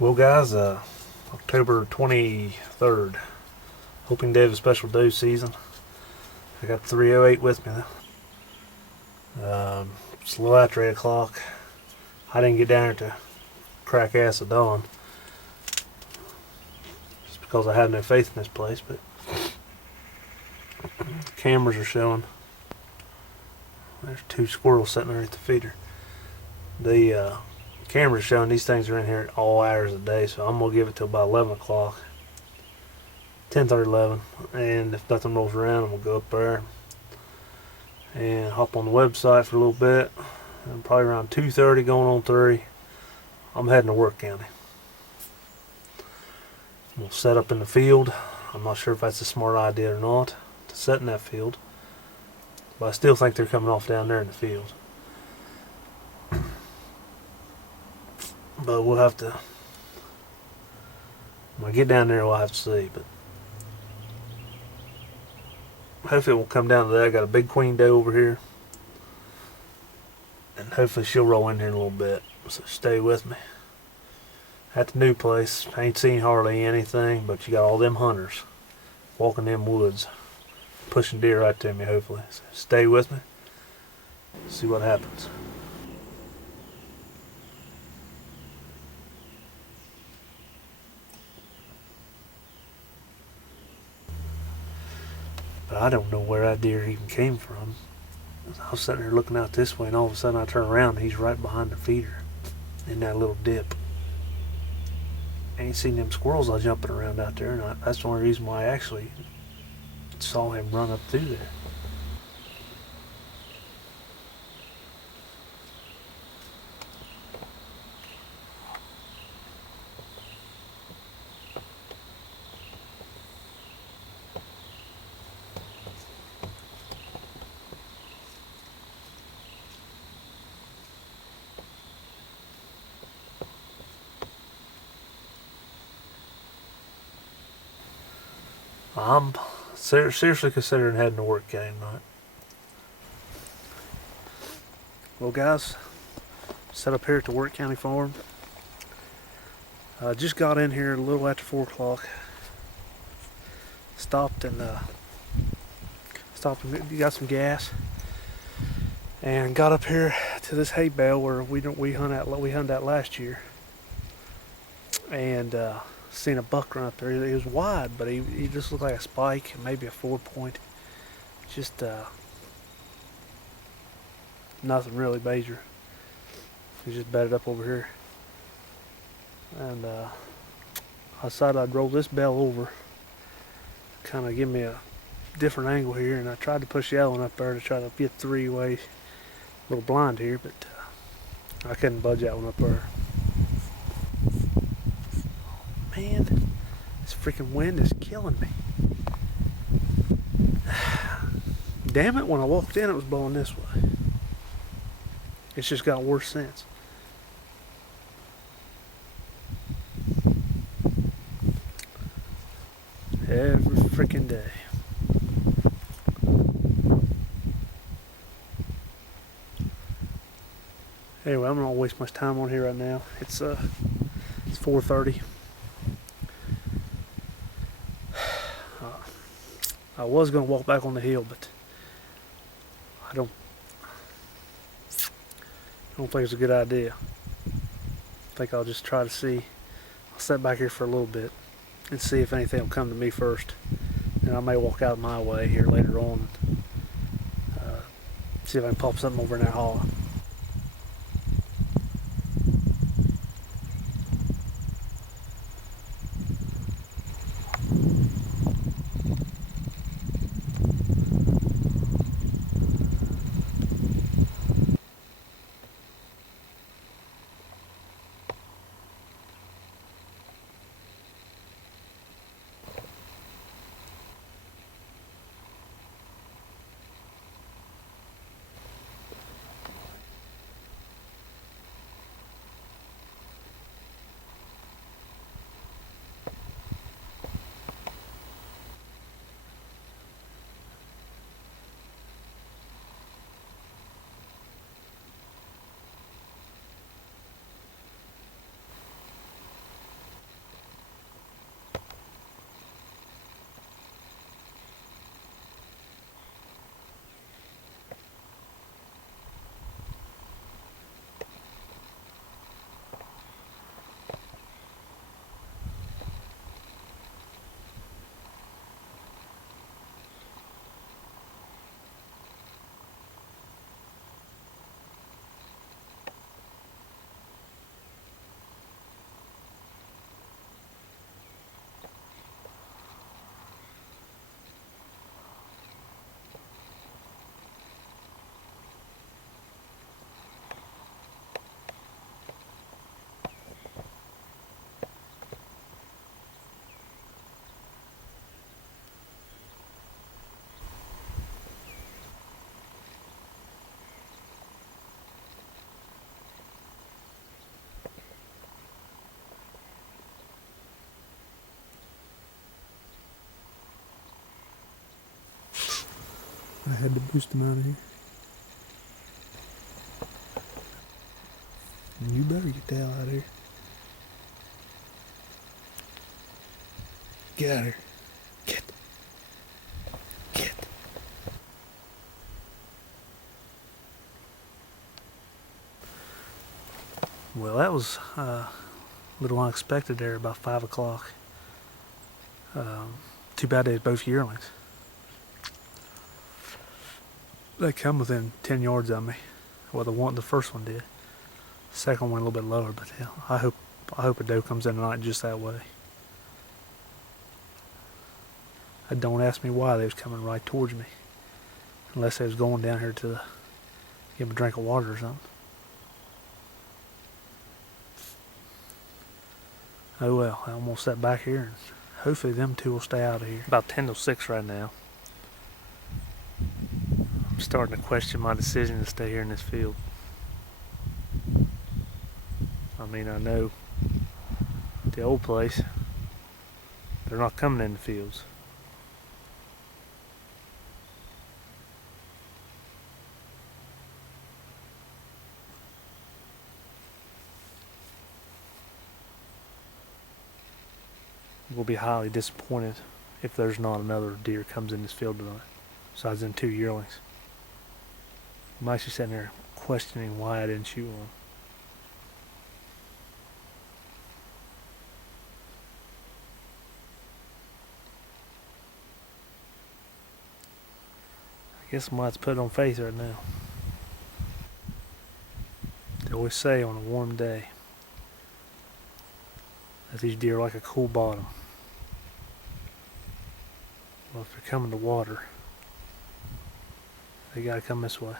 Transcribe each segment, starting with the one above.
Well, guys, October 23rd, hoping day of a special doe season. I got 308 with me. It's a little after 8 o'clock. I didn't get down here to crack ass at dawn just because I have no faith in this place, but cameras are showing. There's two squirrels sitting there at the feeder. The camera's showing these things are in here at all hours of the day, so I'm going to give it till about 11 o'clock. 10:30, 11, and if nothing rolls around, I'm going to go up there and hop on the website for a little bit. And probably around 2:30, going on 3, I'm heading to Wirt County. We'll set up in the field. I'm not sure if that's a smart idea or not to set in that field, but I still think they're coming off down there in the field. But we'll have to, when I get down there, we'll have to see. But hopefully it won't come down to that. I got a big queen doe over here, and hopefully she'll roll in here in a little bit. So stay with me. At the new place, I ain't seen hardly anything, but you got all them hunters walking them woods, pushing deer right to me, hopefully. So stay with me. See what happens. But I don't know where that deer even came from. I was sitting there looking out this way, and all of a sudden I turn around and he's right behind the feeder in that little dip. I ain't seen them squirrels all jumping around out there, and that's the only reason why I actually saw him run up through there. I'm seriously considering heading to Wirt County tonight. Well, guys, set up here at the Wirt County Farm. I just got in here a little after 4 o'clock. Stopped and got some gas, and got up here to this hay bale where we hunted at last year, and seen a buck run up there. He was wide, but he just looked like a spike, maybe a 4-point. Just nothing really major. He just bedded up over here, and I decided I'd roll this bell over, kind of give me a different angle here, and I tried to push the other one up there to try to get 3-way little blind here, but I couldn't budge that one up there. Man, this freaking wind is killing me. Damn it, when I walked in it was blowing this way. It's just got worse since. Every freaking day. Anyway, I'm not gonna waste much time on here right now. It's 4:30. I was gonna walk back on the hill, but I don't think it's a good idea. I think I'll just try to see. I'll sit back here for a little bit and see if anything will come to me first. And I may walk out my way here later on and see if I can pop something over in that hollow. I had to boost him out of here. And you better get the hell out of here. Get out of here. Get. Well, that was a little unexpected there about 5 o'clock. Too bad they was both yearlings. They come within 10 yards of me. Well, the first one did. The second one a little bit lower, but hell, I hope a doe comes in tonight just that way. Don't ask me why they was coming right towards me, unless they was going down here to give them a drink of water or something. Oh well, I almost sat back here, and hopefully them two will stay out of here. About 10 to 6 right now. I'm starting to question my decision to stay here in this field. I mean, I know the old place, they're not coming in the fields. We'll be highly disappointed if there's not another deer comes in this field tonight, besides them 2 yearlings. I'm actually sitting there questioning why I didn't shoot one. I guess I might have to put it on faith right now. They always say on a warm day that these deer like a cool bottom. Well, if they're coming to water, they gotta come this way.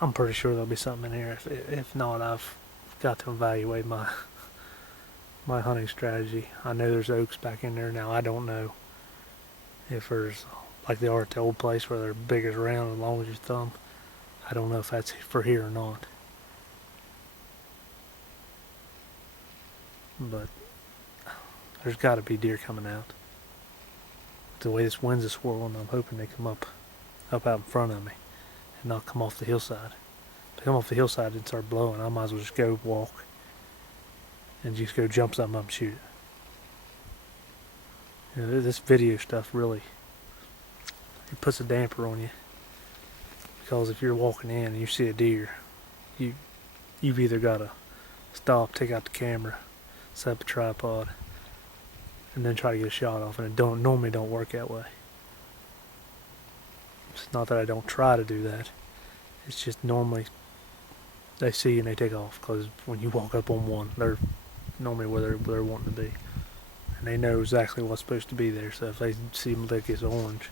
I'm pretty sure there'll be something in here. If not, I've got to evaluate my hunting strategy. I know there's oaks back in there now. I don't know if there's, like they are at the old place where they're big as round as long as your thumb. I don't know if that's for here or not. But there's got to be deer coming out. The way this wind's swirling, I'm hoping they come up out in front of me and not come off the hillside. If they come off the hillside and start blowing, I might as well just go walk and just go jump something up and shoot it. You know, this video stuff really, it puts a damper on you, because if you're walking in and you see a deer, you've either got to stop, take out the camera, set up a tripod, and then try to get a shot off, and it normally don't work that way. It's not that I don't try to do that. It's just normally they see you and they take off, because when you walk up on one, they're normally where they're wanting to be, and they know exactly what's supposed to be there. So if they see me like it's orange,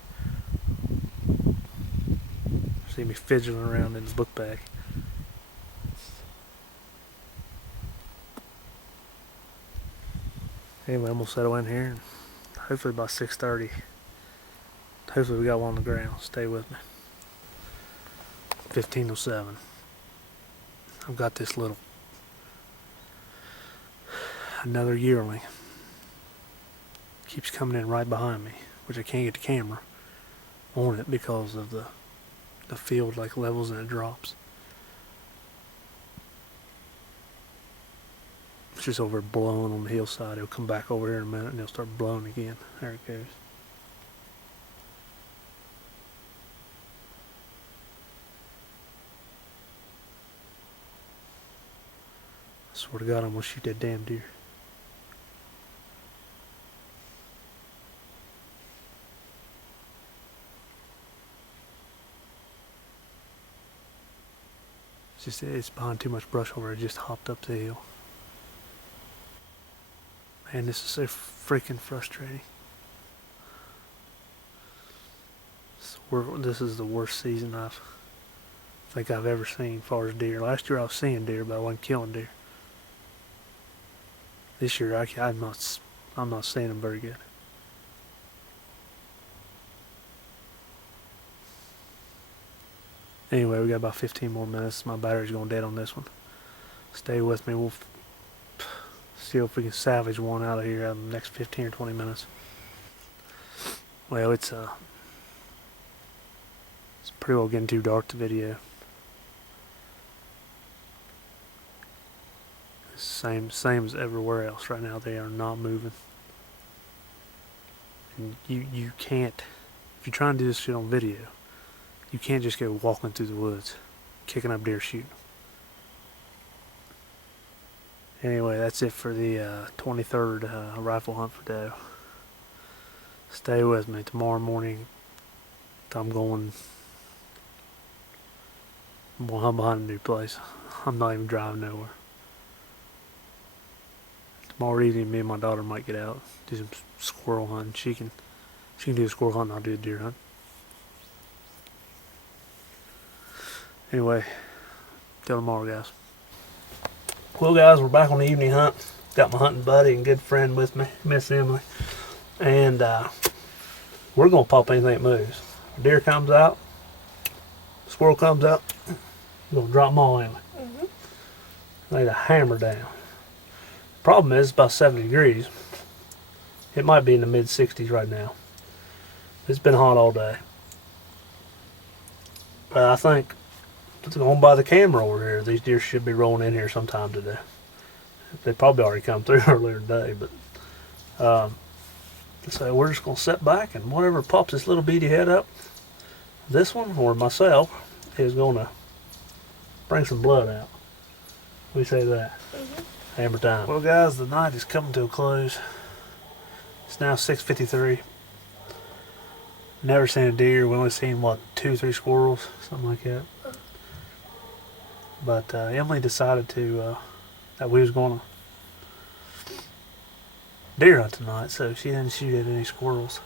see me fidgeting around in the book bag, anyway, I'm gonna settle in here, and hopefully by 6:30, hopefully we got one on the ground. Stay with me. 15:07. I've got this another yearling. Keeps coming in right behind me, which I can't get the camera on it because of the field like levels and it drops. It's just over blowing on the hillside. It'll come back over here in a minute and it'll start blowing again. There it goes. I swear to God, I'm gonna shoot that damn deer. It's behind too much brush over. It just hopped up the hill. Man, this is so freaking frustrating. This is the worst season I think I've ever seen as far as deer. Last year I was seeing deer, but I wasn't killing deer. This year I'm not seeing them very good. Anyway, we got about 15 more minutes. My battery's going dead on this one. Stay with me. We'll see if we can salvage one out of here in the next 15 or 20 minutes. Well, it's pretty well getting too dark to video. Same as everywhere else right now. They are not moving. And you can't, if you're trying to do this shit on video, you can't just go walking through the woods, kicking up deer shooting. Anyway, that's it for the 23rd rifle hunt for doe. Stay with me. Tomorrow morning, I'm going hunt behind a new place. I'm not even driving nowhere. Tomorrow evening, me and my daughter might get out, do some squirrel hunting. She can do a squirrel hunt and I'll do a deer hunt. Anyway, till tomorrow, guys. Well, guys, we're back on the evening hunt. Got my hunting buddy and good friend with me, Miss Emily. And we're going to pop anything that moves. A deer comes out, squirrel comes out, we're going to drop them all in. Lay the hammer down. Problem is, it's about 70 degrees. It might be in the mid 60s right now. It's been hot all day. But I think, going by the camera over here, these deer should be rolling in here sometime today. They probably already come through earlier today, but so we're just going to sit back and whatever pops this little beady head up, this one or myself is going to bring some blood out. We say that. Hammer time. Well, guys, the night is coming to a close. It's now 6:53. Never seen a deer. We only seen, what, 2 or 3 squirrels, something like that. But Emily decided that we was going to deer hunt tonight, so she didn't shoot at any squirrels.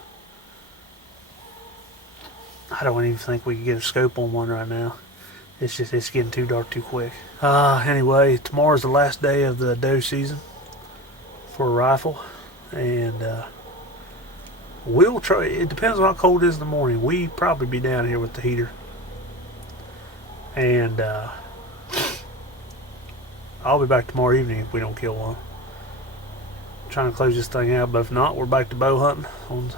I don't even think we can get a scope on one right now. It's getting too dark too quick. Anyway, tomorrow's the last day of the doe season for a rifle, and we'll try. It depends on how cold it is in the morning. We probably be down here with the heater, and I'll be back tomorrow evening if we don't kill one. I'm trying to close this thing out, but if not, we're back to bow hunting on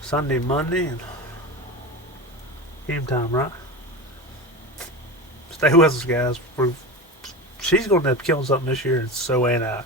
Sunday and Monday, and game time, right? Stay with us, guys. She's going to end up killing something this year, and so am I.